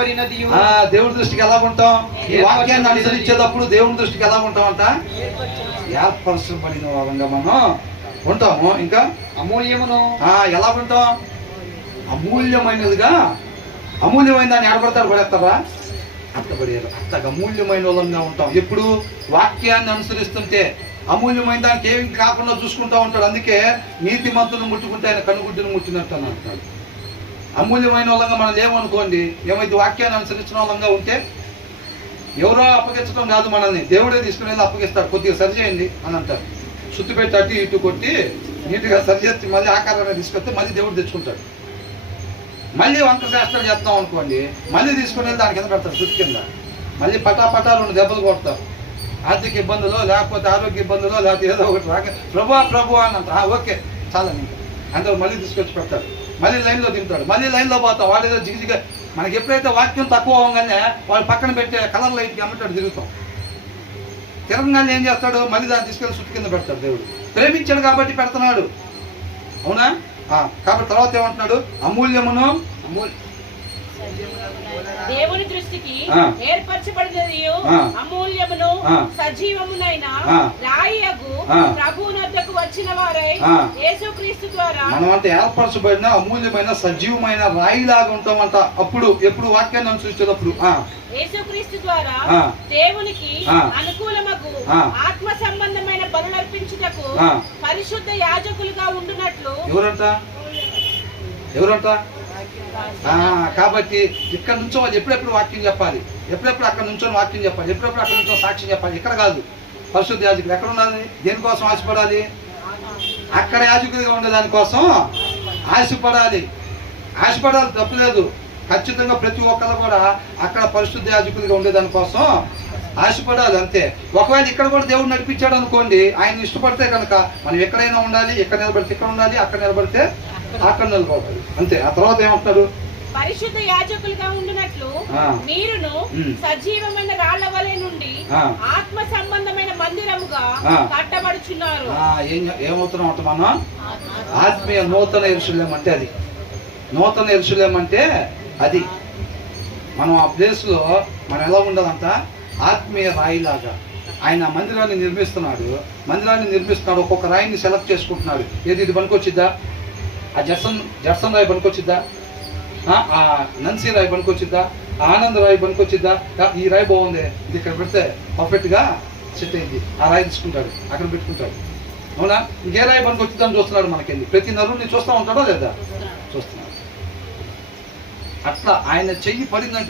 ఏర్పరచబడినది దేవుడి దృష్టికి ఎలా ఉంటాం? ఈ వాక్యాన్ని అనుసరించేటప్పుడు దేవుని దృష్టికి ఎలా ఉంటామంట? ఏర్పరచబడిన వారంగా మనం ఉంటాము. ఇంకా అమూల్యమును ఎలా ఉంటాం? అమూల్యమైనదిగా. అమూల్యమైన దాన్ని ఏర్పడతారు, పడేస్తారా? అట్టబడేరు. అంతగా అమూల్యమైన వాళ్ళంగా ఉంటాం. ఎప్పుడు వాక్యాన్ని అనుసరిస్తుంటే అమూల్యమైన దానికి ఏమి కాకుండా చూసుకుంటా ఉంటాడు. అందుకే నీతిమంతులను ముట్టుకుంటే ఆయన కనుగుడ్డును ముట్టినట్టు అని అంటాడు. అమూల్యమైన వాళ్ళంగా మనం లేవనుకోండి, ఏమైతే వాక్యాన్ని అనుసరించిన వాళ్ళంగా ఉంటే ఎవరో అప్పగించడం కాదు, మనల్ని దేవుడే తీసుకుని వెళ్ళి అప్పగిస్తాడు. కొద్దిగా సరి చేయండి అని అంటారు. సుత్తి పెట్టి అటు ఇటు కొట్టి నీట్గా సరి చేసి మళ్ళీ ఆకారాన్ని తీసుకొస్తే మళ్ళీ దేవుడు తెచ్చుకుంటాడు. మళ్ళీ వంక శాస్త్రాలు చేస్తాం అనుకోండి, మళ్ళీ తీసుకుని వెళ్ళి దాని కింద పెడతారు, సుత్తి కింద. మళ్ళీ పటాపటాలు 2 దెబ్బలు కొడతారు. ఆర్థిక ఇబ్బందులు, లేకపోతే ఆరోగ్య ఇబ్బందులు, లేకపోతే ఏదో ఒకటి రాక ప్రభు అని అంట. ఓకే చాలా ఇంకా అందరూ మళ్ళీ తీసుకొచ్చి పెడతాడు. మళ్ళీ లైన్లో దింపుతాడు. మళ్ళీ లైన్లో పోతాం. వాడు ఏదో జిగిజిగా మనకి ఎప్పుడైతే వాక్యం తక్కువ అవగానే వాడు పక్కన పెట్టే కలర్ లైట్కి అమ్మటాడు, తిరుగుతాం. తిరగగానే ఏం చేస్తాడు? మళ్ళీ దాన్ని తీసుకెళ్ళి సుత్తి కింద పెడతాడు. దేవుడు ప్రేమించాడు కాబట్టి పెడుతున్నాడు, అవునా? కాబట్టి తర్వాత ఏమంటున్నాడు? అమూల్యమును దేవుని దృష్టికి ఏర్పరచబడినది అమూల్యమును సజీవమునైన రాయియగు ప్రభువునొద్దకు వచ్చిన వారై యేసుక్రీస్తు ద్వారా మనం అంటే ఏర్పరచబడిన అమూల్యమైన సజీవమైన రాయిలాగా ఉంటామంట. అప్పుడు ఎప్పుడు వాక్యాన్ని అనుసరించేటప్పుడు యేసుక్రీస్తు ద్వారా దేవునికి అనుకూలమగు ఆత్మ సంబంధమైన బలులర్పించుటకు పరిశుద్ధ యాజకులుగా ఉండునట్లు. ఎవరంట? కాబట్టి ఇక్కడ నుంచో వాళ్ళు ఎప్పుడెప్పుడు వాక్యం చెప్పాలి, ఎప్పుడెప్పుడు అక్కడ నుంచో వాక్యం చెప్పాలి, ఎప్పుడెప్పుడు అక్కడ నుంచో సాక్ష్యం చెప్పాలి. ఇక్కడ కాదు. పరిశుద్ధ యాజకులు ఎక్కడ ఉండాలి? దేనికోసం ఆశపడాలి? అక్కడ యాజకుడిగా ఉండే దానికోసం ఆశపడాలి. తప్పులేదు. ఖచ్చితంగా ప్రతి ఒక్కరు కూడా అక్కడ పరిశుద్ధ యాజకుడిగా ఉండే దానికోసం ఆశపడాలి, అంతే. ఒకవేళ ఇక్కడ కూడా దేవుడు నడిపించాడు అనుకోండి, ఆయన ఇష్టపడితే కనుక మనం ఎక్కడైనా ఉండాలి. ఎక్కడ నిలబడితే ఇక్కడ ఉండాలి, అక్కడ నిలబడితే అక్కడ నిలబడాలి, అంతే. ఆ తర్వాత ఏమంటాడు? పరిశుద్ధ యాజకులుగా ఉండునట్లు మీరును సజీవమైన రాళ్ల వలె నుండి ఆత్మ సంబంధమైన మందిరముగా కట్టబడుచున్నారు. ఏమవుతున్నాం అంట మనం? ఆత్మీయ నూతన యెరూషలేము అంటే అది. నూతన యెరూషలేము అంటే అది. మనం ఆ ప్లేస్ లో మనం ఎలా ఉండాలంట? ఆత్మీయ రాయిలాగా. ఆయన మందిరాన్ని నిర్మిస్తున్నాడు. ఒక్కొక్క రాయిని సెలెక్ట్ చేసుకుంటున్నాడు. ఏది ఇది పనికొచ్చిద్దా? ఆ జడ్సన్ రాయి పనికొచ్చిద్దా? ఆ నన్సీ రాయి పనికొచ్చిద్దా? ఆనంద్ రాయి పనికొచ్చిద్దా? ఈ రాయి బాగుంది, ఇది ఇక్కడ పెడితే పర్ఫెక్ట్గా సెట్ అయింది. ఆ రాయి తీసుకుంటాడు, అక్కడ పెట్టుకుంటాడు, అవునా? ఇంకే రాయి పనికొచ్చిద్దని చూస్తున్నాడు. మనకేంది? ప్రతి నరుని చూస్తూ ఉంటాడో లేదా? చూస్తున్నాడు. అట్లా ఆయన చెయ్యి పడిందంటే